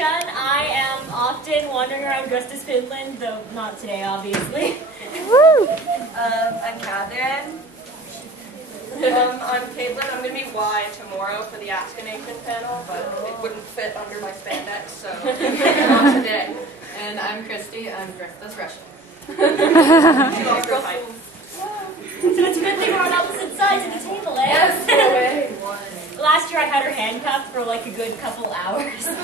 Chun. I am often wandering around dressed as Finland, though not today, obviously. I'm Catherine. I'm Caitlin. I'm going to be Y tomorrow for the Ask a Nation panel, but it wouldn't fit under my spandex, so not today. And I'm Christy. I'm dressed as Russian. She lost her height. So it's a good thing we're on opposite sides of the table, eh? Yes, Last year I had her handcuffed for like a good couple hours. It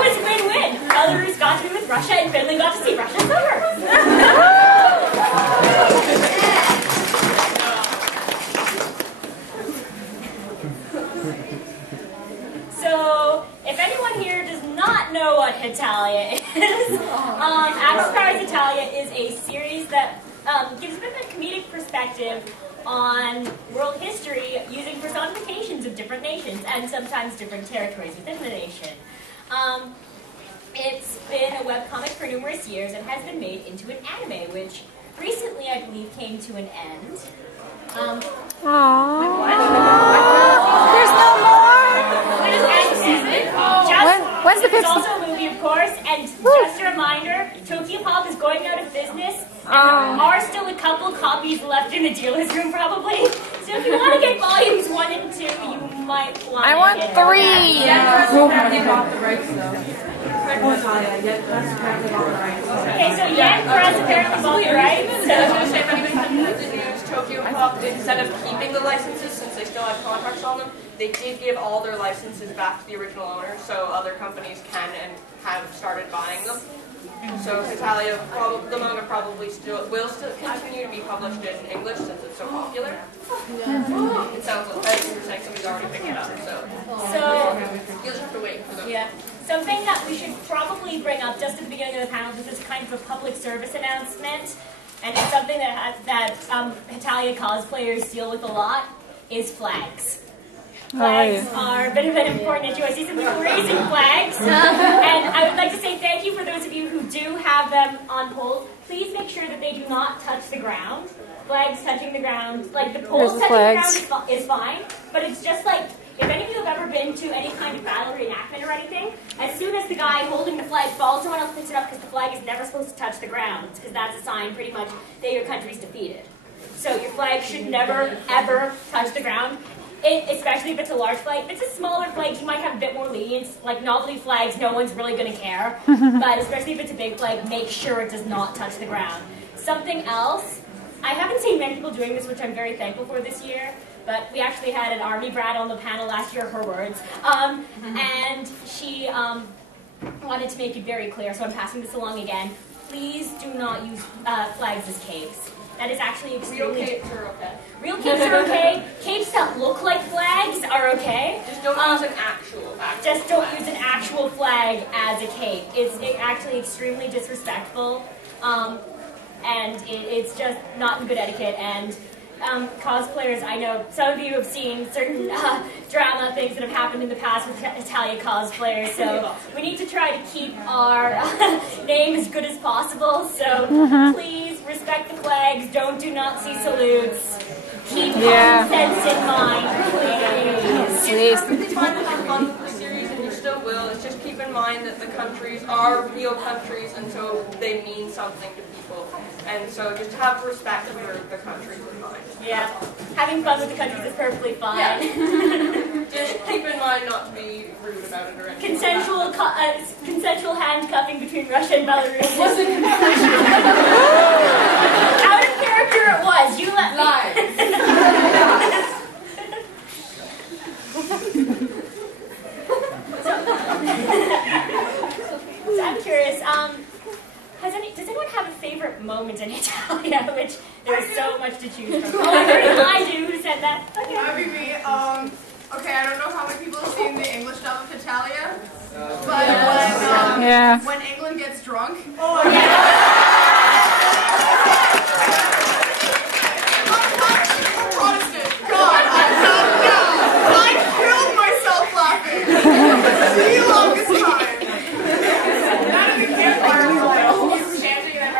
was win-win. Belarus got to be with Russia and Finland got to see Russia's suburbs. So, if anyone here does not know what Hetalia is, As Far as Hetalia is a series that gives a bit of a comedic perspective on world history using personifications of different nations and sometimes different territories within the nation. It's been a webcomic for numerous years and has been made into an anime, which recently, I believe, came to an end. There's no more! When's the It's also a movie, of course, and just a reminder, Tokyo Pop is going out of business, and there are still a couple copies left in the dealer's room, probably. So if you want to get volumes 1 and 2, you might want to. I want 3! Okay, so Yan Press apparently bought the rights. I was going to say, if anyone has the news, Tokyo Pop, instead of keeping the licenses, since they still have contracts on them, they did give all their licenses back to the original owners, so other companies can and have started buying them. So Hetalia, the manga probably will still continue to be published in English since it's so popular. It sounds like you were saying somebody's already picking it up, so you'll just have to wait for them. Yeah. Something that we should probably bring up just at the beginning of the panel, this is kind of a public service announcement, and it's something that Hetalia cosplayers deal with a lot, is flags. Flags are a bit of an important issue. I see some people raising flags, and I would like to say thank you for those of you who do have them on poles. Please make sure that they do not touch the ground. Flags touching the ground, like the poles touching the ground is fine, but it's just like, if any of you have ever been to any kind of battle reenactment or anything, as soon as the guy holding the flag falls, someone else picks it up because the flag is never supposed to touch the ground, because that's a sign pretty much that your country's defeated. So your flag should never, ever touch the ground. Especially if it's a large flag. If it's a smaller flag, you might have a bit more lenience. Like novelty flags, no one's really going to care. But especially if it's a big flag, make sure it does not touch the ground. Something else, I haven't seen many people doing this, which I'm very thankful for this year, but we actually had an army brat on the panel last year, her words, and she wanted to make it very clear, so I'm passing this along again. Please do not use flags as capes. That is actually extremely... Real capes are okay. Real capes are okay. Capes that look like flags are okay. Just don't use an actual Just don't use an actual flag as a cape. It's actually extremely disrespectful, and it's just not good etiquette. And cosplayers, I know some of you have seen certain drama things that have happened in the past with Hetalia cosplayers, so we need to try to keep our name as good as possible, so please respect the flags, do not see salutes, keep common sense in mind, please. It's fine to have fun with the series, and you still will. It's just keep in mind that the countries are real countries, and so they mean something to people. And so just have respect for the countries in mind. Yeah, having fun with the countries is perfectly fine. Yeah. Just keep in mind not to be rude about it or anything. Consensual handcuffing between Russia and Belarus. Out of character it was. You let me. So I'm curious. Does anyone have a favorite moment in Hetalia? Which there's so much to choose from. I do. Who said that? Okay. That'd be me. Okay, I don't know how many people have seen the English dub of Hetalia, but when England gets drunk. Oh yeah. Protestant. God, I killed myself laughing. The longest time. None of the campfire was like, chanting and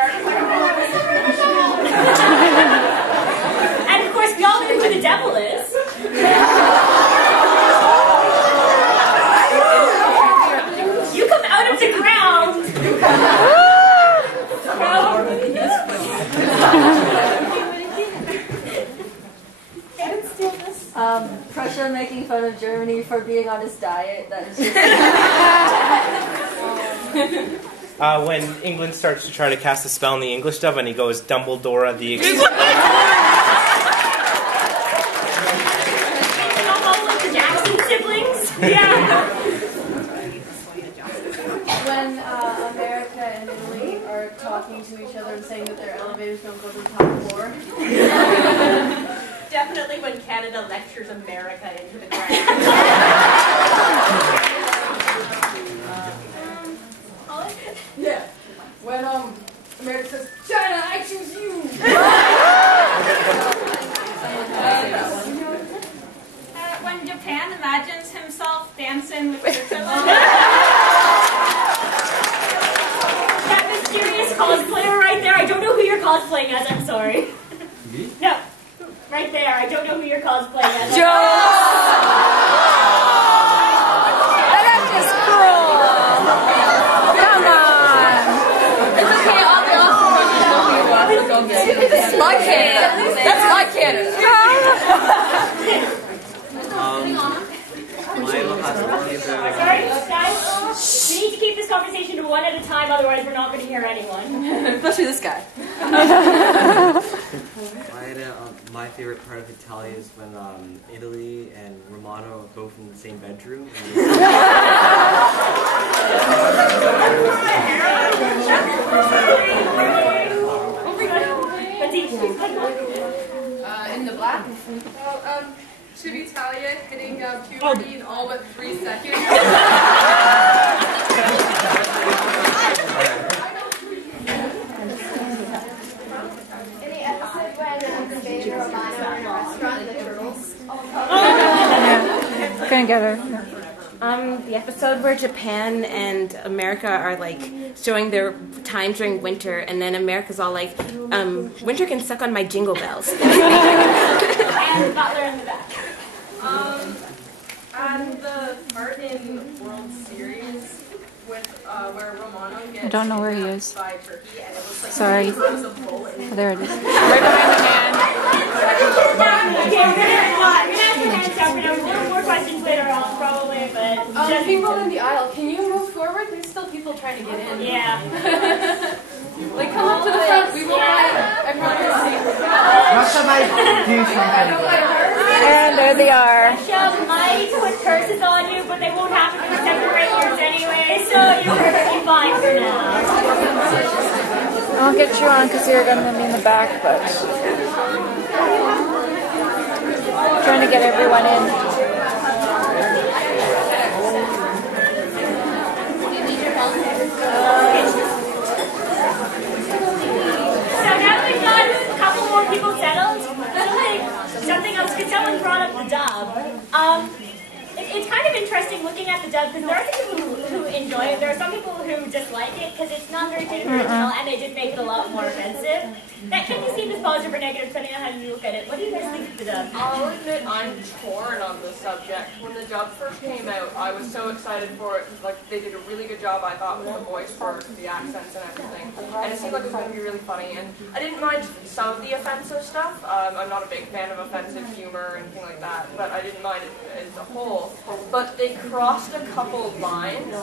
And of course, we all know who the devil is. Germany for being on his diet. That is just... When England starts to try to cast a spell in the English dub and he goes Dumbledore the Jackson siblings? Yeah. When America and Italy are talking to each other and saying that their elevators don't go to the top floor. Definitely when Canada lectures America into the ground. Yeah. When America says, China, I choose you. When Japan imagines himself dancing with That mysterious cosplayer right there. I don't know who you're cosplaying as. I'm sorry. Me? No. Right there. I don't know who you're cosplaying as. That's just cruel. Come on. It's okay, all the awesome questions know who you are, so go get it. This is my Canada. That's my Canada. Sorry, guys. We need to keep this conversation to one at a time, otherwise we're not going to hear anyone. Especially this guy. My favorite part of Hetalia is when Italy and Romano are both in the same bedroom. In the black? Well, Hetalia hitting puberty in all but 3 seconds. In the episode when Spain and Romano are in a restaurant, the turtles. Couldn't get her. The episode where Japan and America are like showing their times during winter, and then America's all like, winter can suck on my jingle bells. And Butler in the back. And the part in World Series with where Romano gets I don't know where he is. by Turkey, and it was like Sorry. it was a bullet. Oh, there it is. Right behind the man. Okay, we're gonna have your hands down for now. We'll have more questions later on, probably, but just People in the aisle, can you move forward? There's still people trying to get in. yeah. Like, come up to the front. We want everyone to see. And there they are. Russia might put curses on you, but they won't have to separate yours anyway, so you're perfectly fine for now. I'll get you on because you're going to be in the back, but trying to get everyone in. So now that we've got a couple more people settled, something else, because someone brought up the dub. It's kind of interesting looking at the dub because there are some people who enjoy it. There are some people who dislike it because it's not very good original and they just make it a lot more offensive. That can be seen as positive or negative depending on how you look at it. What do you guys think of the dub? I'll admit I'm torn on the subject. When the dub first came out, I was so excited for it. Like, they did a really good job, I thought, with the voice for the accents and everything. And it seemed like it was going to be really funny. And I didn't mind some of the offensive stuff. I'm not a big fan of offensive humor or anything like that, but I didn't mind it as a whole. But they crossed a couple lines,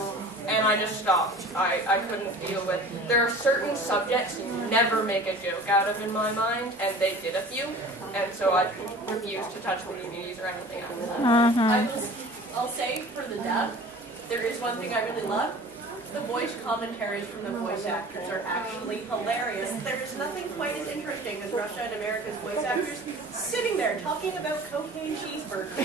and I just stopped. I couldn't deal with. There are certain subjects you never make a joke out of in my mind, and they did a few, and so I refused to touch the DVDs or anything else. I'll say for the dub, there is one thing I really love. The voice commentaries from the voice actors are actually hilarious. There is nothing quite as interesting as Russia and America's voice actors sitting there talking about cocaine cheeseburgers.